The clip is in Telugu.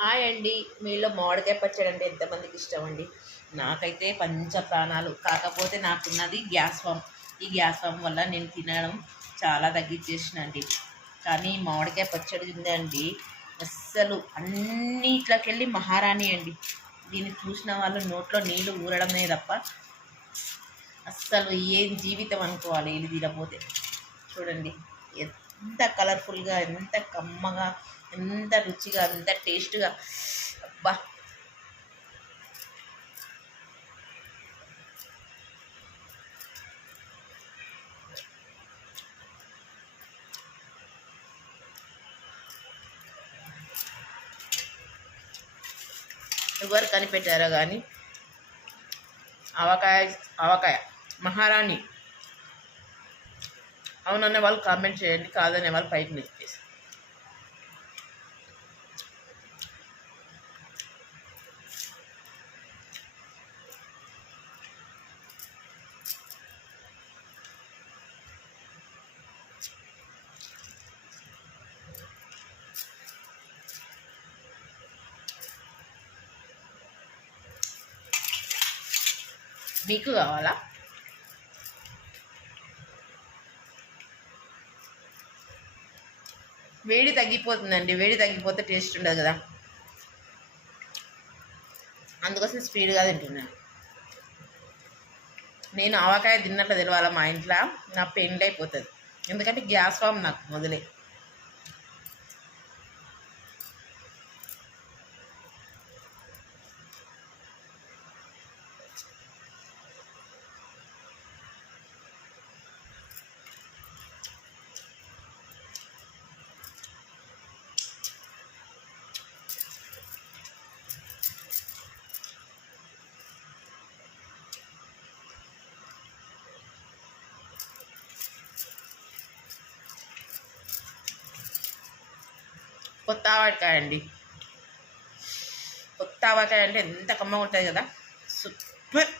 హాయ్ అండి. మీలో మామిడికాయ పచ్చడి అంటే ఎంతమందికి ఇష్టం అండి? నాకైతే పంచ ప్రాణాలు. కాకపోతే నాకున్నది గ్యాస్ ఫామ్. ఈ గ్యాస్ ఫామ్ వల్ల నేను తినడం చాలా తగ్గించేసిన అండి. కానీ మామిడికాయ పచ్చడి ఉందండి, అస్సలు అన్నిట్లోకెళ్ళి మహారాణి అండి. దీన్ని చూసిన వాళ్ళు నోట్లో నీళ్ళు ఊరడమే తప్ప అస్సలు ఏం జీవితం అనుకోవాలి ఇది తినపోతే. చూడండి ఎంత కలర్ఫుల్గా, ఎంత కమ్మగా, ఎంత రుచిగా, ఎంత టేస్ట్గా. అబ్బా, ఎవరు కనిపెట్టారో కానీ ఆవకాయ ఆవకాయ మహారాణి. అవుననే వాళ్ళు కామెంట్ చేయండి, కాదనే వాళ్ళు పైకి మెచ్చేసి. మీకు కావాలా? వేడి తగ్గిపోతుందండి. వేడి తగ్గిపోతే టేస్ట్ ఉండదు కదా, అందుకోసం స్పీడ్గా తింటున్నాను. నేను ఆవకాయ తిన్నట్లు తెలవాలా మా ఇంట్లో, నా పెండ్ అయిపోతుంది. ఎందుకంటే గ్యాస్ ఫామ్ నాకు మొదలే. కొత్త ఆవకాయ అండి. కొత్త ఆవకాయ అంటే ఎంత కమ్మగా ఉంటుంది కదా, సూపర్.